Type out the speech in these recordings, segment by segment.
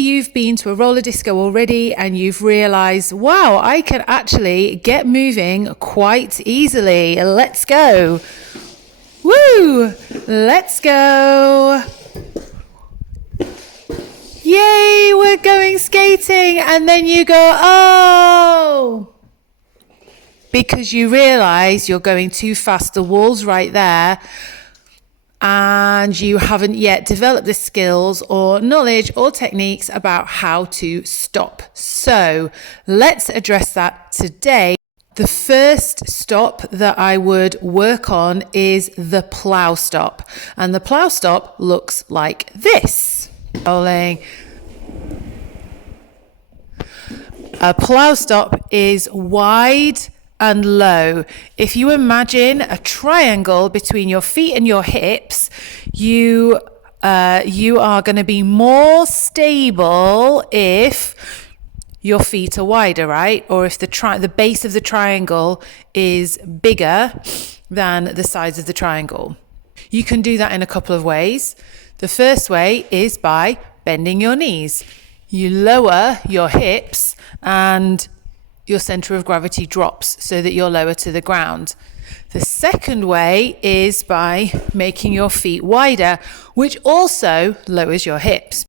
You've been to a roller disco already and you've realized, wow, I can actually get moving quite easily. Let's go. Woo! Let's go. Yay, we're going skating. And then you go, oh, because you realize you're going too fast. The wall's right there. And you haven't yet developed the skills or knowledge or techniques about how to stop. So let's address that today. The first stop that I would work on is the plow stop. And the plow stop looks like this. Rolling. A plow stop is wide and low. If you imagine a triangle between your feet and your hips, you are going to be more stable if your feet are wider, right? Or if the base of the triangle is bigger than the sides of the triangle. You can do that in a couple of ways. The first way is by bending your knees. You lower your hips and your center of gravity drops so that you're lower to the ground. The second way is by making your feet wider, which also lowers your hips.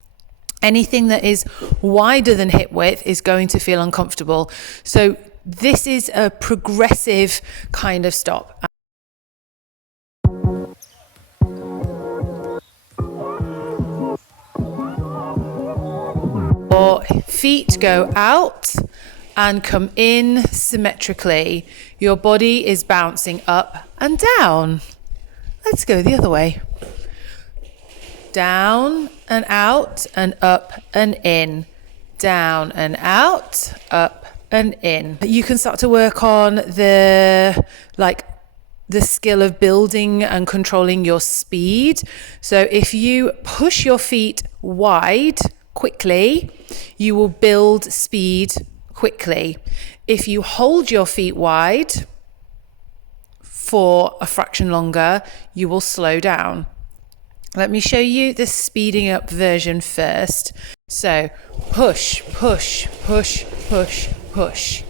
Anything that is wider than hip width is going to feel uncomfortable. So this is a progressive kind of stop. Your feet go out and come in symmetrically. Your body is bouncing up and down. Let's go the other way. Down and out and up and in. Down and out, up and in. You can start to work on the skill of building and controlling your speed. So if you push your feet wide quickly, you will build speed quickly. If you hold your feet wide for a fraction longer, you will slow down. Let me show you the speeding up version first. So push, push, push, push, push.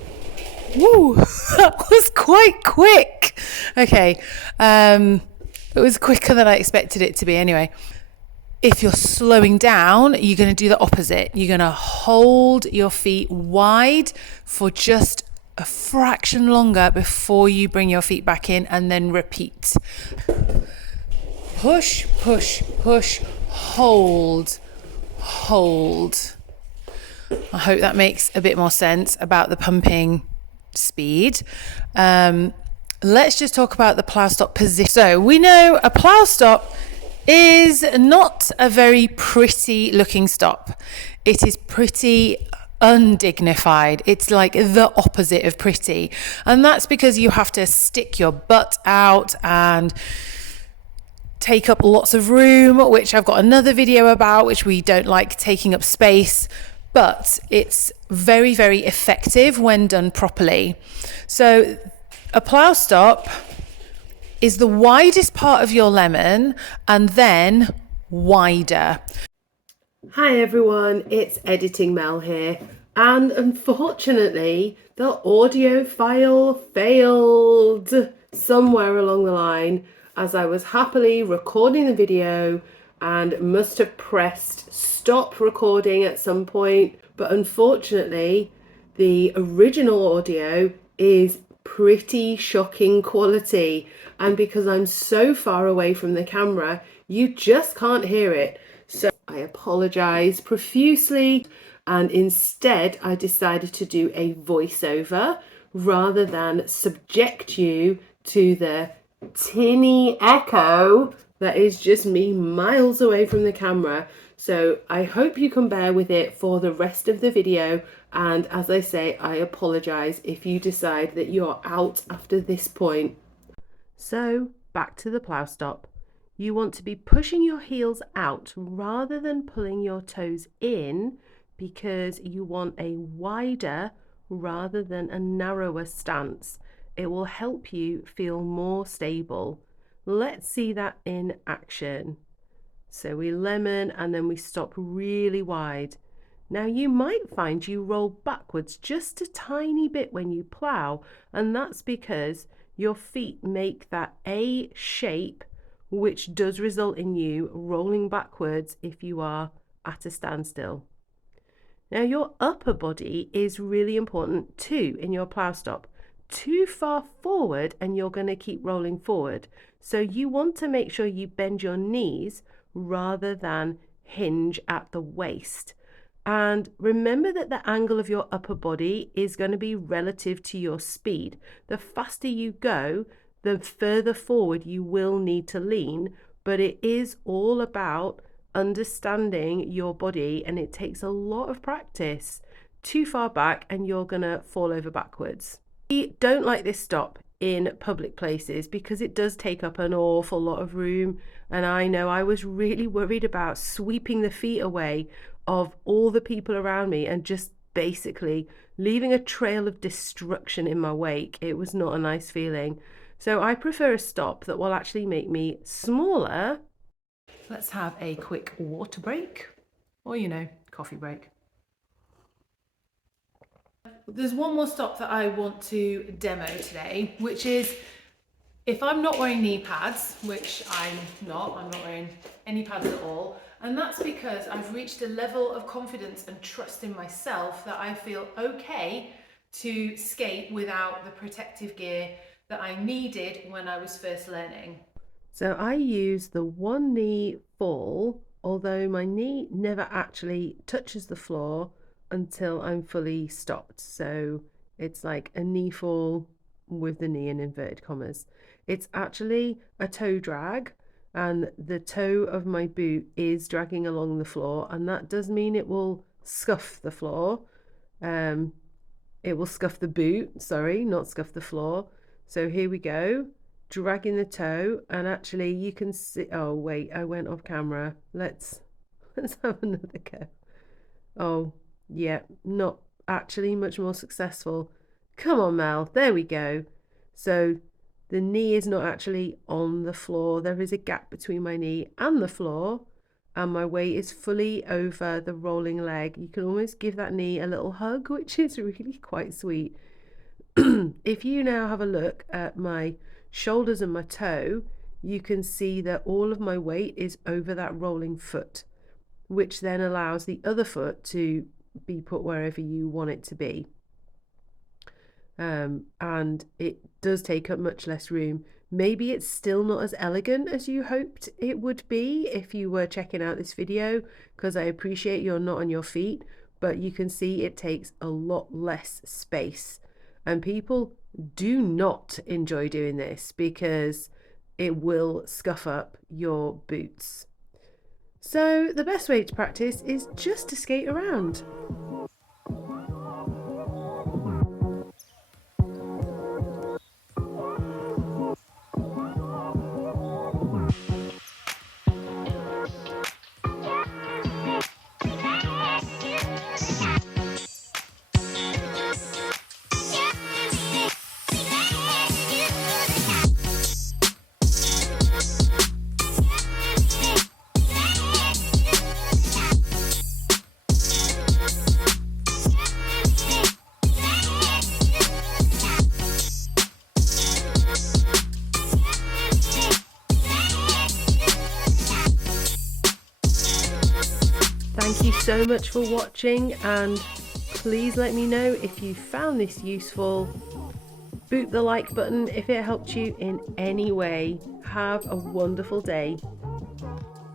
Woo, that was quite quick. Okay, it was quicker than I expected it to be anyway. If you're slowing down, you're going to do the opposite. You're going to hold your feet wide for just a fraction longer before you bring your feet back in and then repeat. Push, push, push, hold, hold. I hope that makes a bit more sense about the pumping speed. Let's just talk about the plow stop position. So we know a plow stop is not a very pretty looking stop. It is pretty undignified. It's like the opposite of pretty. And that's because you have to stick your butt out and take up lots of room, which I've got another video about, which we don't like taking up space, but it's very, very effective when done properly. So a plow stop is the widest part of your lemon and then wider. Hi everyone, it's Editing Mel here, and unfortunately the audio file failed somewhere along the line as I was happily recording the video and must have pressed stop recording at some point, but unfortunately the original audio is pretty shocking quality, and because I'm so far away from the camera you just can't hear it. So I apologize profusely, and instead I decided to do a voiceover rather than subject you to the tinny echo that is just me miles away from the camera. So I hope you can bear with it for the rest of the video, and as I say, I apologize if you decide that you're out after this point. So back to the plow stop. You want to be pushing your heels out rather than pulling your toes in, because you want a wider rather than a narrower stance. It will help you feel more stable. Let's see that in action. So we lemon and then we stop really wide. Now you might find you roll backwards just a tiny bit when you plough, and that's because your feet make that A shape, which does result in you rolling backwards if you are at a standstill. Now your upper body is really important too in your plough stop. Too far forward and you're going to keep rolling forward. So you want to make sure you bend your knees rather than hinge at the waist. And remember that the angle of your upper body is going to be relative to your speed. The faster you go, the further forward you will need to lean, but it is all about understanding your body, and it takes a lot of practice. Too far back and you're going to fall over backwards. We don't like this stop in public places because it does take up an awful lot of room, and I know I was really worried about sweeping the feet away of all the people around me and just basically leaving a trail of destruction in my wake. It was not a nice feeling. So I prefer a stop that will actually make me smaller. Let's have a quick water break, or coffee break. There's one more stop that I want to demo today, which is if I'm not wearing knee pads, which I'm not wearing any pads at all. And that's because I've reached a level of confidence and trust in myself that I feel okay to skate without the protective gear that I needed when I was first learning. So I use the one knee fall, although my knee never actually touches the floor until I'm fully stopped. So it's like a knee fall with the knee in inverted commas. It's actually a toe drag, and the toe of my boot is dragging along the floor, and that does mean it will scuff the floor. It will scuff the boot, sorry, not scuff the floor. So here we go, dragging the toe, and actually you can see, oh wait, I went off camera. Let's have another go. Oh yeah, not actually much more successful. Come on, Mel, there we go. So the knee is not actually on the floor. There is a gap between my knee and the floor, and my weight is fully over the rolling leg. You can almost give that knee a little hug, which is really quite sweet. If you now have a look at my shoulders and my toe, you can see that all of my weight is over that rolling foot, which then allows the other foot to be put wherever you want it to be. And it does take up much less room. Maybe it's still not as elegant as you hoped it would be if you were checking out this video, because I appreciate you're not on your feet, but you can see it takes a lot less space. And people do not enjoy doing this because it will scuff up your boots. So the best way to practice is just to skate around. Thank you so much for watching, and please let me know if you found this useful. Boot the like button if it helped you in any way. Have a wonderful day.